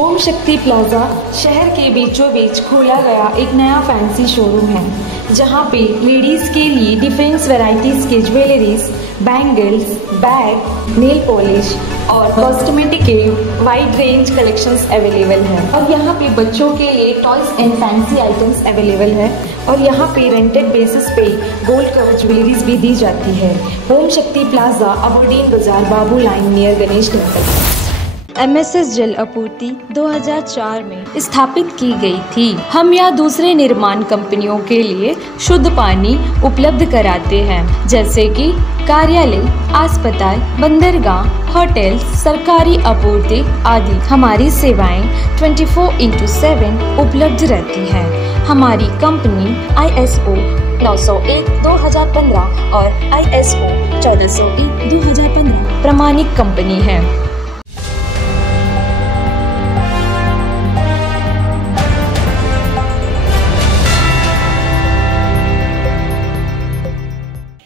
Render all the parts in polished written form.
ओम Shakti plaza शहर के बीचों बीच खोला गया एक नया फैंसी शोरूम है, जहां पे लेडीज के लिए डिफरेंट वैरायटीज के jewelleries, bangles, bag, nail polish और कॉस्मेटिक के वाइड रेंज कलेक्शंस अवेलेबल है। और यहाँ पे बच्चों के लिए toys and fancy items available है। और यहाँ पे रेंटेड बेसिस पे गोल्ड कवर ज्वेलरीज भी दी जाती है। Om Shakti plaza, Aberdeen Bazaar, Babu line near Ganesh temple. MSS जल आपूर्ति 2004 में स्थापित की गई थी। हम यहाँ दूसरे निर्माण कंपनियों के लिए शुद्ध पानी उपलब्ध कराते हैं, जैसे कि कार्यालय, अस्पताल, बंदरगाह, होटल, सरकारी आपूर्ति आदि। हमारी सेवाएं 24/7 उपलब्ध रहती हैं। हमारी कंपनी ISO 901/2015 और ISO 1401/2015 प्रमाणित कंपनी है।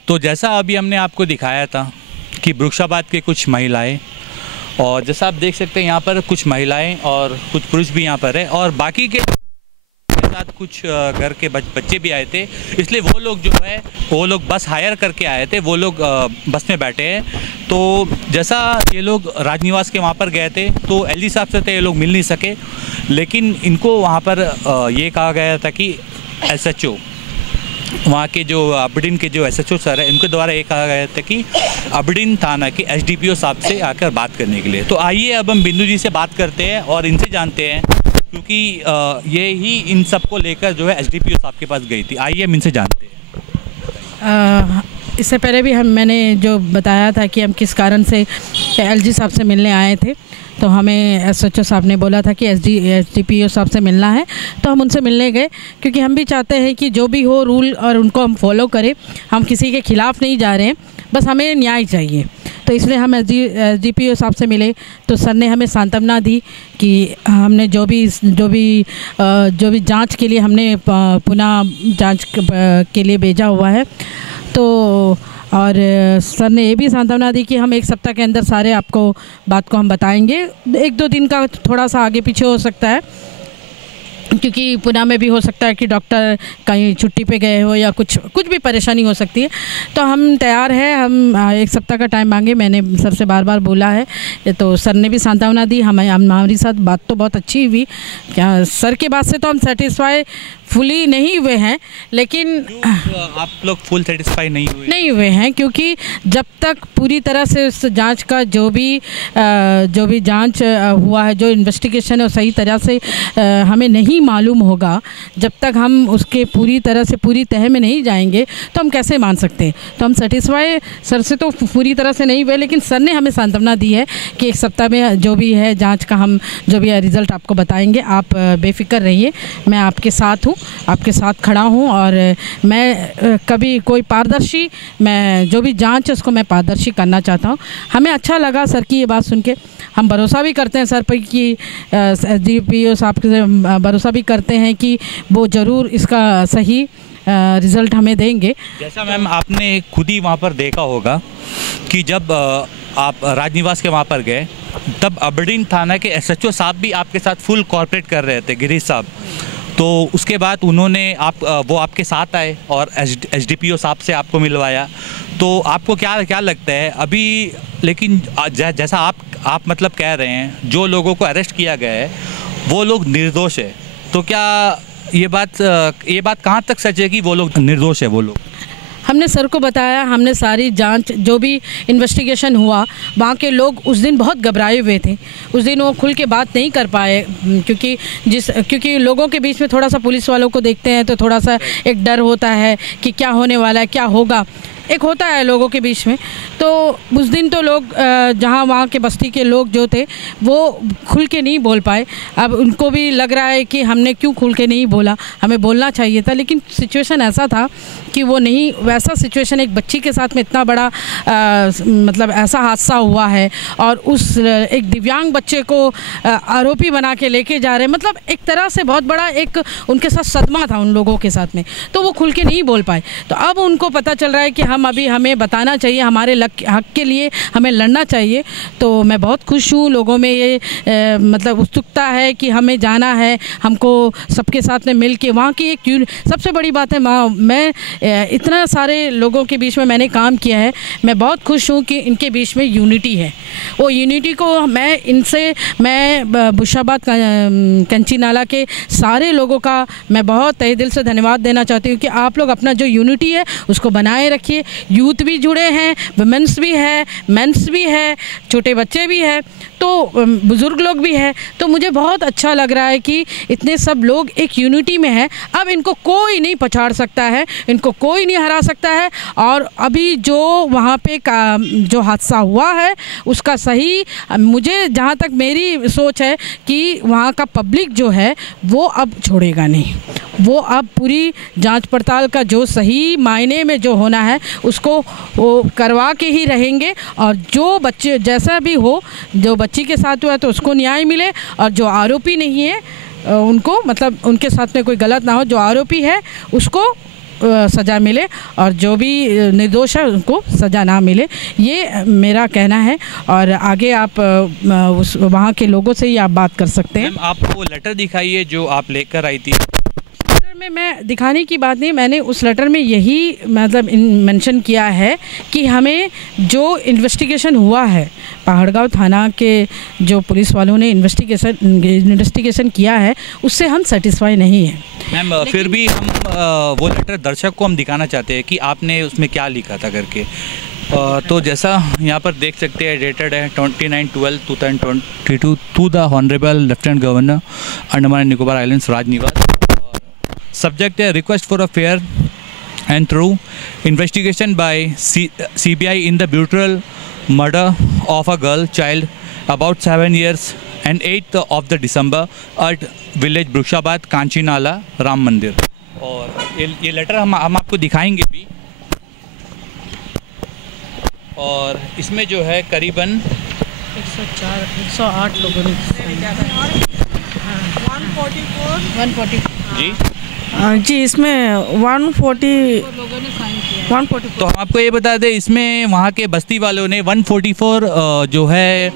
तो जैसा अभी हमने आपको दिखाया था कि वृक्षाबाद के कुछ महिलाएं, और जैसा आप देख सकते हैं यहाँ पर कुछ महिलाएं और कुछ पुरुष भी यहाँ पर है, और बाकी के साथ कुछ घर के बच्चे भी आए थे। इसलिए वो लोग जो है वो लोग बस हायर करके आए थे, वो लोग बस में बैठे हैं। तो जैसा ये लोग राजनिवास के वहाँ पर गए थे तो LG साहब से तो ये लोग मिल नहीं सके, लेकिन इनको वहाँ पर ये कहा गया था कि SHO वहाँ के जो अबरडीन के जो SHO सर है, इनके द्वारा ये कहा गया था कि अबरडीन थाना के SDPO साहब से आकर बात करने के लिए। तो आइए अब हम बिंदु जी से बात करते हैं और इनसे जानते हैं, क्योंकि ये ही इन सब को लेकर जो है SDPO साहब के पास गई थी। आइए हम इनसे जानते हैं। इससे पहले भी मैंने जो बताया था कि हम किस कारण से LG साहब से मिलने आए थे, तो हमें SHO साहब ने बोला था कि SDPO साहब से मिलना है, तो हम उनसे मिलने गए, क्योंकि हम भी चाहते हैं कि जो भी हो रूल और उनको हम फॉलो करें। हम किसी के ख़िलाफ़ नहीं जा रहे हैं, बस हमें न्याय चाहिए। तो इसलिए हम SDPO साहब से मिले, तो सर ने हमें सांत्वना दी कि हमने जो भी जांच के लिए हमने पुनः जांच के लिए भेजा हुआ है, तो और सर ने ये भी सांत्वना दी कि हम 1 सप्ताह के अंदर सारे आपको बात को हम बताएंगे। 1-2 दिन का थोड़ा सा आगे पीछे हो सकता है, क्योंकि पुणे में भी हो सकता है कि डॉक्टर कहीं छुट्टी पे गए हो या कुछ भी परेशानी हो सकती है। तो हम तैयार हैं, हम 1 सप्ताह का टाइम मांगे, मैंने सर से बार बोला है, तो सर ने भी सांत्वना दी। हमारी साथ बात तो बहुत अच्छी हुई। क्या सर के बात से तो हम सेटिस्फाई फुली नहीं हुए हैं, लेकिन आप लोग फुल सेटिस्फाई नहीं हुए हैं, क्योंकि जब तक पूरी तरह से उस जांच का जो भी जांच हुआ है, जो इन्वेस्टिगेशन है, वो सही तरह से हमें नहीं मालूम होगा, जब तक हम उसके पूरी तरह से पूरी तह में नहीं जाएंगे तो हम कैसे मान सकते हैं। तो हम सेटिस्फाई सर से तो पूरी तरह से नहीं हुए, लेकिन सर ने हमें सांत्वना दी है कि 1 सप्ताह में जो भी है जांच का हम जो भी रिज़ल्ट आपको बताएंगे। आप बेफिक्र रहिए, मैं आपके साथ हूँ, आपके साथ खड़ा हूँ। और मैं कभी कोई पारदर्शी, मैं जो भी जांच है उसको मैं पारदर्शी करना चाहता हूँ। हमें अच्छा लगा सर की ये बात सुन के। हम भरोसा भी करते हैं सर पर कि SDPO साहब से भरोसा भी करते हैं कि वो ज़रूर इसका सही रिज़ल्ट हमें देंगे। जैसा मैम आपने खुद ही वहाँ पर देखा होगा कि जब आप राजनिवास के वहाँ पर गए, तब अबरडीन थाना के SHO साहब भी आपके साथ फुल कॉर्पोरेट कर रहे थे, गिरीश साहब। तो उसके बाद उन्होंने वो आपके साथ आए और SDPO साहब से आपको मिलवाया। तो आपको क्या लगता है अभी, लेकिन जैसा आप मतलब कह रहे हैं, जो लोगों को अरेस्ट किया गया है वो लोग निर्दोष है, तो क्या ये बात कहाँ तक सच है कि वो लोग निर्दोष है? वो लोग हमने सर को बताया, हमने सारी जांच जो भी इन्वेस्टिगेशन हुआ, वहाँ के लोग उस दिन बहुत घबराए हुए थे। उस दिन वो खुल के बात नहीं कर पाए, क्योंकि लोगों के बीच में थोड़ा सा पुलिस वालों को देखते हैं तो थोड़ा सा एक डर होता है कि क्या होने वाला है, क्या होगा, एक होता है लोगों के बीच में। तो उस दिन तो लोग जहाँ वहाँ के बस्ती के लोग जो थे वो खुल के नहीं बोल पाए। अब उनको भी लग रहा है कि हमने क्यों खुल के नहीं बोला, हमें बोलना चाहिए था, लेकिन सिचुएशन ऐसा था कि वो नहीं, वैसा सिचुएशन एक बच्ची के साथ में इतना बड़ा मतलब ऐसा हादसा हुआ है, और उस एक दिव्यांग बच्चे को आरोपी बना के लेके जा रहे हैं, मतलब एक तरह से बहुत बड़ा एक उनके साथ सदमा था उन लोगों के साथ में, तो वो खुल के नहीं बोल पाए। तो अब उनको पता चल रहा है कि हमें बताना चाहिए, हमारे हक के लिए हमें लड़ना चाहिए। तो मैं बहुत खुश हूँ, लोगों में ये मतलब उत्सुकता है कि हमें जाना है, हमको सबके साथ में मिल के वहाँ की एक सबसे बड़ी बात है मैं इतना सारे लोगों के बीच में मैंने काम किया है, मैं बहुत खुश हूँ कि इनके बीच में यूनिटी है। वो यूनिटी को मैं बुशाबाद कंची नाला के सारे लोगों का मैं बहुत तहे दिल से धन्यवाद देना चाहती हूँ कि आप लोग अपना जो यूनिटी है उसको बनाए रखिए। यूथ भी जुड़े हैं, वुमेन्स भी है, मेंस भी है, छोटे बच्चे भी हैं, तो बुज़ुर्ग लोग भी हैं। तो मुझे बहुत अच्छा लग रहा है कि इतने सब लोग एक यूनिटी में हैं। अब इनको कोई नहीं पछाड़ सकता है, इनको कोई नहीं हरा सकता है। और अभी जो वहाँ पे जो हादसा हुआ है उसका सही, मुझे जहाँ तक मेरी सोच है कि वहाँ का पब्लिक जो है वो अब छोड़ेगा नहीं, वो अब पूरी जांच पड़ताल का जो सही मायने में जो होना है उसको वो करवा के ही रहेंगे। और जो बच्चे जैसा भी हो, जो बच्ची के साथ हुआ है तो उसको न्याय मिले, और जो आरोपी नहीं है उनको मतलब उनके साथ में कोई गलत ना हो, जो आरोपी है उसको सज़ा मिले, और जो भी निर्दोष है उनको सज़ा ना मिले, ये मेरा कहना है। और आगे आप उस वहाँ के लोगों से ही आप बात कर सकते हैं। आप वो लेटर दिखाइए जो आप लेकर आई थी। लेटर में मैं दिखाने की बात नहीं, मैंने उस लेटर में यही मतलब मेंशन किया है कि हमें जो इन्वेस्टिगेशन हुआ है, पहाड़गांव थाना के जो पुलिस वालों ने इन्वेस्टिगेशन किया है उससे हम सेटिस्फाई नहीं हैं। मैम फिर भी हम वो लेटर दर्शक को हम दिखाना चाहते हैं कि आपने उसमें क्या लिखा था करके। तो जैसा यहाँ पर देख सकते हैं, डेटेड है 29/12/2022 to the honourable lieutenant governor Andaman and Nicobar islands Raj Niwas. Subject है request for a fair and true investigation by CBI in the brutal murder of a girl child about 7 years and 8th of the December at village Brukshabad Kanchinala Ram Mandir. और ये letter हम आपको दिखाएंगे भी। और इसमें जो है करीबन 108 लोगों ने 144 जी इसमें 140 तो हम आपको ये बता दें, इसमें वहाँ के बस्ती वालों ने 144 जो है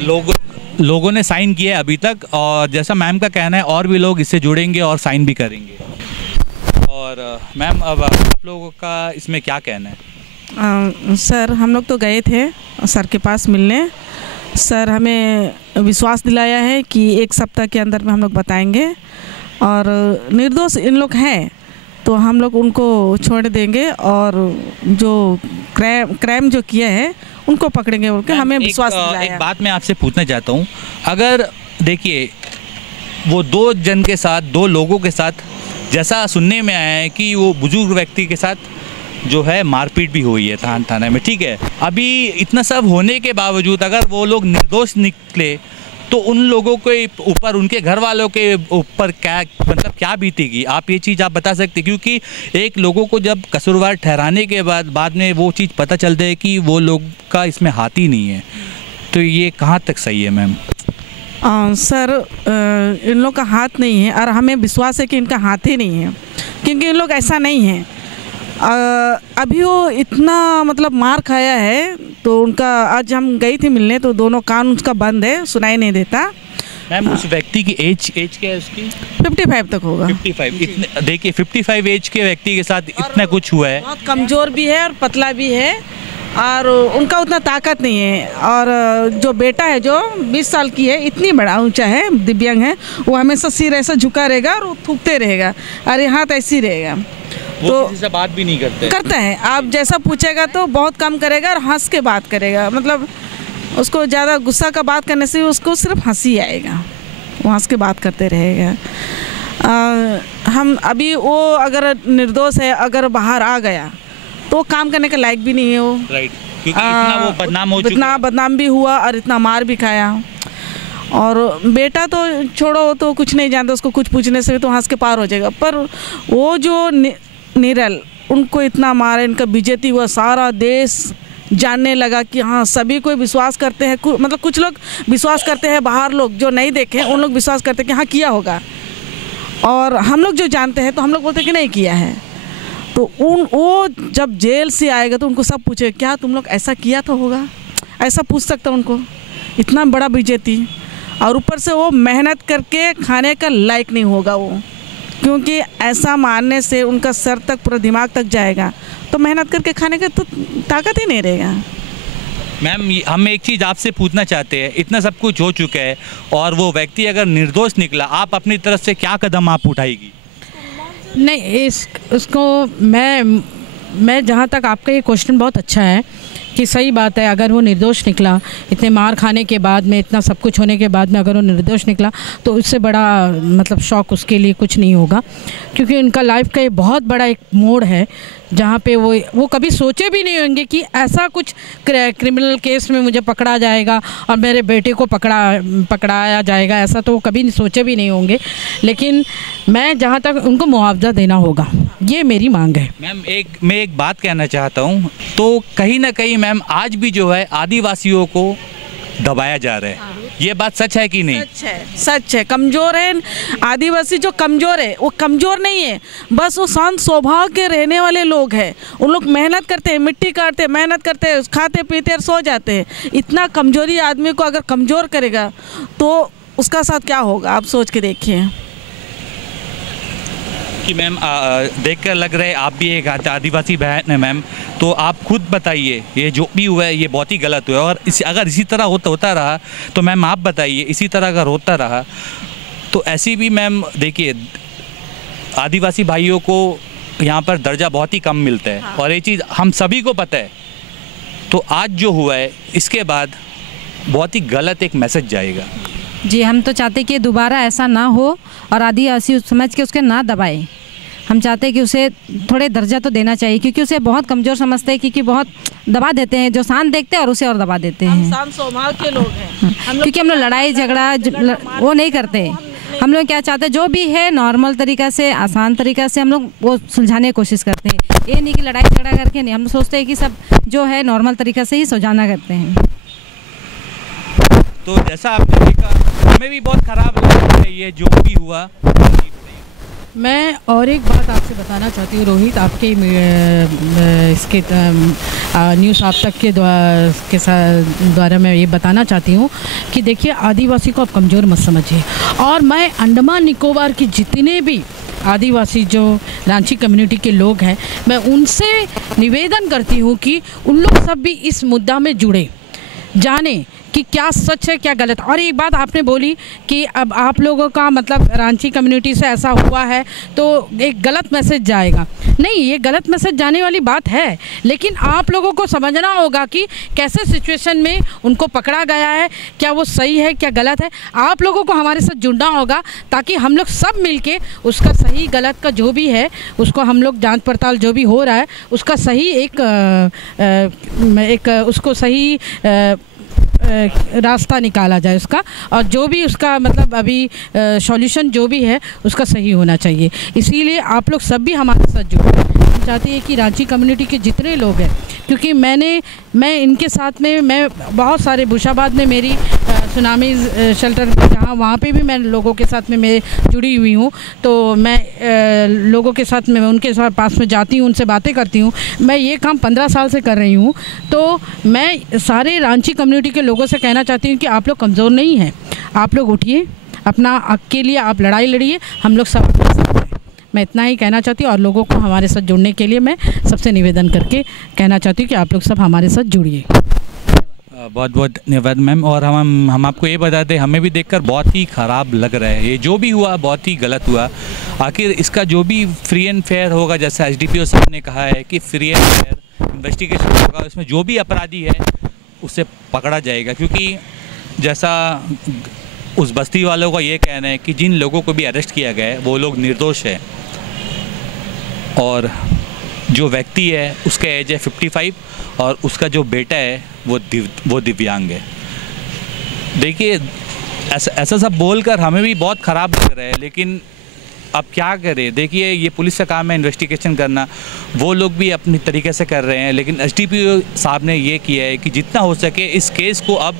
लोगों ने साइन किया है अभी तक। और जैसा मैम का कहना है और भी लोग इससे जुड़ेंगे और साइन भी करेंगे। और मैम अब आप लोगों का इसमें क्या कहना है? सर हम लोग तो गए थे सर के पास मिलने। सर हमें विश्वास दिलाया है कि 1 सप्ताह के अंदर में हम लोग बताएंगे, और निर्दोष इन लोग हैं तो हम लोग उनको छोड़ देंगे, और जो क्राइम जो किया है उनको पकड़ेंगे बोल के हमें विश्वास दिलाया। एक बात मैं आपसे पूछना चाहता हूँ, अगर देखिए वो 2 जन के साथ, 2 लोगों के साथ, जैसा सुनने में आया है कि वो बुजुर्ग व्यक्ति के साथ जो है मारपीट भी हुई है थाने में, ठीक है। अभी इतना सब होने के बावजूद अगर वो लोग निर्दोष निकले तो उन लोगों के ऊपर, उनके घर वालों के ऊपर क्या मतलब क्या बीतेगी, आप ये चीज़ आप बता सकते? क्योंकि एक लोगों को जब कसूरवार ठहराने के बाद में वो चीज़ पता चलता है कि वो लोग का इसमें हाथ ही नहीं है, तो ये कहाँ तक सही है मैम? सर इन लोग का हाथ नहीं है, और हमें विश्वास है कि इनका हाथ ही नहीं है, क्योंकि इन लोग ऐसा नहीं है। अभी वो इतना मतलब मार खाया है, तो उनका आज हम गई थी मिलने तो दोनों कान उसका बंद है, सुनाई नहीं देता। मैम उस व्यक्ति की एज क्या है उसकी? 55 तक होगा। 55 इतने देखिए 55 एज के व्यक्ति के साथ इतना कुछ हुआ है। बहुत कमज़ोर भी है और पतला भी है, और उनका उतना ताकत नहीं है। और जो बेटा है जो 20 साल की है, इतनी बड़ा ऊंचा है, दिव्यांग है, वो हमेशा सिर ऐसा झुका रहेगा और थूकते रहेगा, और ये हाथ ऐसे ही रहेगा। तो किसी से बात भी नहीं करता है, आप जैसा पूछेगा तो बहुत कम करेगा और हंस के बात करेगा। मतलब उसको ज़्यादा गुस्सा का बात करने से उसको सिर्फ हंसी आएगा, वो हंस के बात करते रहेगा। हम अभी वो अगर निर्दोष है, अगर बाहर आ गया तो काम करने के लायक भी नहीं है वो। राइट, क्योंकि इतना वो बदनाम हो चुका है, इतना बदनाम भी हुआ और इतना मार भी खाया। और बेटा तो छोड़ो, तो कुछ नहीं जानता, उसको कुछ पूछने से तो हंस के पार हो जाएगा। पर वो जो निरल, उनको इतना मारा, इनका बेइज्जती हुआ, सारा देश जानने लगा कि हाँ सभी कोई विश्वास करते हैं, मतलब कुछ लोग विश्वास करते हैं, बाहर लोग जो नहीं देखे उन लोग विश्वास करते हैं कि हाँ किया होगा, और हम लोग जो जानते हैं तो हम लोग बोलते हैं कि नहीं किया है। तो वो जब जेल से आएगा तो उनको सब पूछे क्या तुम लोग ऐसा किया तो होगा, ऐसा पूछ सकता उनको। इतना बड़ा बेइज्जती, और ऊपर से वो मेहनत करके खाने का लायक नहीं होगा वो, क्योंकि ऐसा मारने से उनका सर तक पूरा दिमाग तक जाएगा, तो मेहनत करके खाने का तो ताकत ही नहीं रहेगा। मैम हम एक चीज़ आपसे पूछना चाहते हैं, इतना सब कुछ हो चुका है और वो व्यक्ति अगर निर्दोष निकला, आप अपनी तरफ से क्या कदम आप उठाएगी? नहीं, उसको मैं जहाँ तक आपका ये क्वेश्चन बहुत अच्छा है कि सही बात है, अगर वो निर्दोष निकला, इतने मार खाने के बाद में, इतना सब कुछ होने के बाद में अगर वो निर्दोष निकला तो उससे बड़ा मतलब शौक उसके लिए कुछ नहीं होगा, क्योंकि उनका लाइफ का ये बहुत बड़ा एक मोड़ है जहाँ पे वो कभी सोचे भी नहीं होंगे कि ऐसा कुछ क्रिमिनल केस में मुझे पकड़ा जाएगा और मेरे बेटे को पकड़ाया जाएगा, ऐसा तो वो कभी सोचे भी नहीं होंगे। लेकिन मैं जहाँ तक उनको मुआवजा देना होगा, ये मेरी मांग है। मैम मैं एक बात कहना चाहता हूँ, तो कहीं ना कहीं मैम आज भी जो है आदिवासियों को दबाया जा रहा है, ये बात सच है कि नहीं? सच है। कमज़ोर है आदिवासी, जो कमज़ोर है वो कमज़ोर नहीं है, बस वो शांत स्वभाव के रहने वाले लोग हैं। उन लोग मेहनत करते हैं, मिट्टी काटते हैं, मेहनत करते हैं, खाते पीते और सो जाते हैं। इतना कमज़ोरी आदमी को अगर कमज़ोर करेगा तो उसका साथ क्या होगा, आप सोच के देखिए। कि मैम देखकर लग रहा है आप भी एक आदिवासी बहन है मैम, तो आप खुद बताइए ये जो भी हुआ है ये बहुत ही गलत हुआ है, और अगर इसी तरह होता रहा तो मैम आप बताइए, इसी तरह अगर होता रहा तो ऐसी भी मैम देखिए आदिवासी भाइयों को यहाँ पर दर्जा बहुत ही कम मिलता है। हाँ। और ये चीज़ हम सभी को पता है, तो आज जो हुआ है इसके बाद बहुत ही गलत एक मैसेज जाएगा। जी, हम तो चाहते कि दोबारा ऐसा ना हो और आदिवासी समझ के उसके ना दबाए। हम चाहते हैं कि उसे थोड़े दर्जा तो देना चाहिए, क्योंकि उसे बहुत कमज़ोर समझते हैं, क्योंकि बहुत दबा देते हैं, जो शांत देखते हैं और उसे और दबा देते हैं। हम शांत स्वभाव के लोग हैं, क्योंकि हम लोग लड़ाई झगड़ा वो नहीं करते। हम लोग क्या चाहते हैं, जो भी है नॉर्मल तरीक़ा से, आसान तरीक़ा से हम लोग वो सुलझाने की कोशिश करते हैं। ये नहीं कि लड़ाई झगड़ा करके नहीं, हम सोचते हैं कि सब जो है नॉर्मल तरीक़ा से ही सुलझाना करते हैं। तो जैसा आपने देखा, हमें भी बहुत ख़राब लगा है ये जो भी हुआ। मैं और एक बात आपसे बताना चाहती हूँ रोहित, आपके इसके न्यूज़ आप तक के द्वारा मैं ये बताना चाहती हूँ कि देखिए आदिवासी को आप कमज़ोर मत समझिए। और मैं अंडमान निकोबार की जितने भी आदिवासी जो रांची कम्युनिटी के लोग हैं, मैं उनसे निवेदन करती हूँ कि उन लोग सब भी इस मुद्दा में जुड़े, जाने कि क्या सच है क्या गलत। और एक बात आपने बोली कि अब आप लोगों का मतलब रांची कम्युनिटी से ऐसा हुआ है तो एक गलत मैसेज जाएगा। नहीं, ये गलत मैसेज जाने वाली बात है, लेकिन आप लोगों को समझना होगा कि कैसे सिचुएशन में उनको पकड़ा गया है, क्या वो सही है क्या गलत है। आप लोगों को हमारे साथ जुड़ना होगा ताकि हम लोग सब मिलके उसका सही गलत का जो भी है उसको हम लोग जांच पड़ताल जो भी हो रहा है उसका सही एक उसको सही रास्ता निकाला जाए उसका, और जो भी उसका मतलब अभी सॉल्यूशन जो भी है उसका सही होना चाहिए। इसीलिए आप लोग सब भी हमारे साथ जुड़े। हम चाहते हैं कि रांची कम्युनिटी के जितने लोग हैं, क्योंकि मैं इनके साथ में मैं बहुत सारे बुशाबाद में मेरी सुनामी शेल्टर जहाँ वहाँ पे भी मैं लोगों के साथ में मैं जुड़ी हुई हूँ, तो मैं लोगों के साथ में उनके साथ पास में जाती हूँ, उनसे बातें करती हूँ। मैं ये काम 15 साल से कर रही हूँ, तो मैं सारे रांची कम्युनिटी के लोगों से कहना चाहती हूँ कि आप लोग कमज़ोर नहीं हैं, आप लोग उठिए, अपना हक के लिए आप लड़ाई लड़िए, हम लोग सब अपने साथ हैं। मैं इतना ही कहना चाहती हूँ और लोगों को हमारे साथ जुड़ने के लिए मैं सबसे निवेदन करके कहना चाहती हूँ कि आप लोग सब हमारे साथ जुड़िए। बहुत बहुत धन्यवाद मैम। और हम आपको ये बता दें, हमें भी देखकर बहुत ही ख़राब लग रहा है, ये जो भी हुआ बहुत ही गलत हुआ। आखिर इसका जो भी फ्री एंड फेयर होगा, जैसा SDPO साहब ने कहा है कि फ्री एंड फेयर इन्वेस्टिगेशन होगा, उसमें जो भी अपराधी है उसे पकड़ा जाएगा। क्योंकि जैसा उस बस्ती वालों का ये कहना है कि जिन लोगों को भी अरेस्ट किया गया है वो लोग निर्दोष है, और जो व्यक्ति है उसका एज है 55 और उसका जो बेटा है वो दिव्यांग है। देखिए ऐसा सब बोलकर हमें भी बहुत ख़राब लग रहा है, लेकिन अब क्या करें। देखिए ये पुलिस का काम है इन्वेस्टिगेशन करना, वो लोग भी अपनी तरीके से कर रहे हैं, लेकिन SDPO साहब ने ये किया है कि जितना हो सके इस केस को अब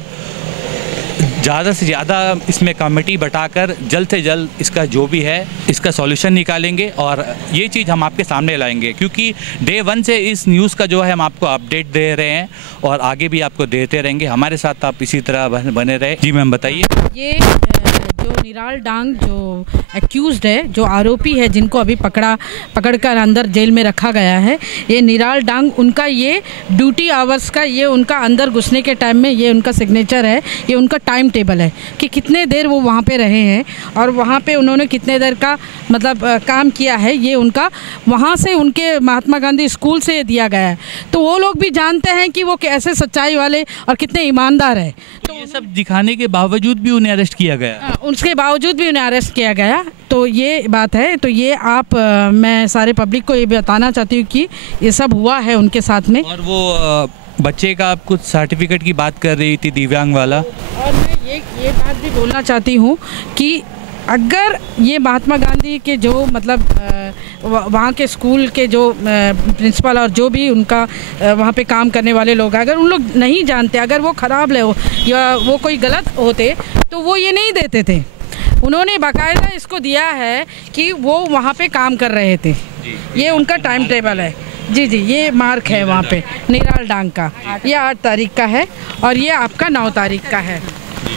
ज़्यादा से ज़्यादा इसमें कमेटी बैठाकर जल्द से जल्द इसका जो भी है इसका सॉल्यूशन निकालेंगे और ये चीज़ हम आपके सामने लाएंगे, क्योंकि डे 1 से इस न्यूज़ का जो है हम आपको अपडेट दे रहे हैं और आगे भी आपको देते रहेंगे। हमारे साथ आप इसी तरह बने रहे। जी मैम बताइए। ये जो निराल डांग जो एक्यूज्ड है, जो आरोपी है, जिनको अभी पकड़कर अंदर जेल में रखा गया है, ये निराल डांग, उनका ये ड्यूटी आवर्स का, ये उनका अंदर घुसने के टाइम में ये उनका सिग्नेचर है, ये उनका टाइम टेबल है कि कितने देर वो वहाँ पे रहे हैं और वहाँ पे उन्होंने कितने देर का मतलब काम किया है। ये उनका वहाँ से उनके महात्मा गांधी स्कूल से दिया गया है। तो वो लोग भी जानते हैं कि वो कैसे सच्चाई वाले और कितने ईमानदार है। तो ये सब दिखाने के बावजूद भी उन्हें अरेस्ट किया गया, उसके बावजूद भी उन्हें अरेस्ट किया गया। तो ये बात है। तो ये मैं सारे पब्लिक को ये बताना चाहती हूँ कि ये सब हुआ है उनके साथ में। और वो बच्चे का आप कुछ सर्टिफिकेट की बात कर रही थी, दिव्यांग वाला, और मैं ये बात भी बोलना चाहती हूँ कि अगर ये महात्मा गांधी के जो मतलब वहाँ के स्कूल के जो प्रिंसिपल और जो भी उनका वहाँ पे काम करने वाले लोग, अगर उन लोग नहीं जानते, अगर वो ख़राब हो या वो कोई गलत होते तो वो ये नहीं देते थे। उन्होंने बाकायदा इसको दिया है कि वो वहाँ पे काम कर रहे थे। ये उनका टाइम टेबल है। जी जी, ये मार्क है वहाँ पे निराल डांग का। ये 8 तारीख का है और ये आपका 9 तारीख का है।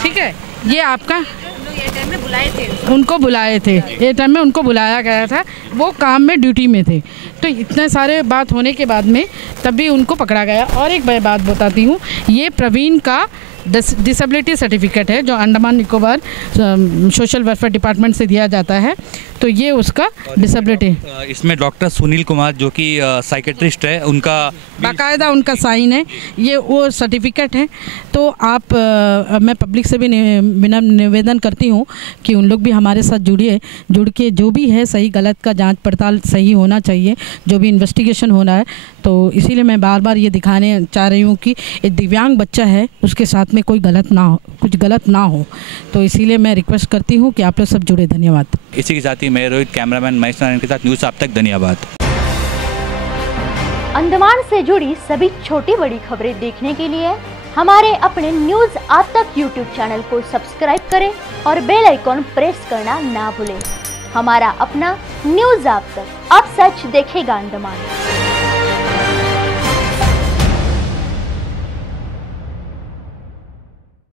ठीक है, ये आपका ये टाइम में बुलाए थे, उनको बुलाए थे, ये टाइम में उनको बुलाया गया था, वो काम में ड्यूटी में थे। तो इतने सारे बात होने के बाद में तभी उनको पकड़ा गया। और एक बात बताती हूँ, ये प्रवीण का डिसेबिलिटी सर्टिफिकेट है जो Andaman Nicobar social welfare department से दिया जाता है। तो ये उसका डिसेबिलिटी, इसमें डॉक्टर सुनील कुमार जो कि साइकेट्रिस्ट है, उनका बाकायदा उनका साइन है, ये वो सर्टिफिकेट है। तो आप मैं पब्लिक से भी निवेदन करती हूँ कि उन लोग भी हमारे साथ जुड़ के जो भी है सही गलत का जांच पड़ताल सही होना चाहिए, जो भी इन्वेस्टिगेशन होना है। तो इसीलिए मैं बार बार ये दिखाने चाह रही हूँ कि एक दिव्यांग बच्चा है, उसके साथ में कोई गलत ना हो, कुछ गलत ना हो। तो इसीलिए मैं रिक्वेस्ट करती हूँ कि आप लोग सब जुड़े। धन्यवाद। इसी के साथ ही मैं रोहित, कैमरामैन महेश नारायण के साथ न्यूज़ आप तक। धन्यवाद। अंडमान से जुड़ी सभी छोटी बड़ी खबरें देखने के लिए हमारे अपने न्यूज़ आप तक यूट्यूब चैनल को सब्सक्राइब करें और बेल आइकॉन प्रेस करना ना भूलें। हमारा अपना न्यूज़ आप तक, अब सच देखेगा अंडमान।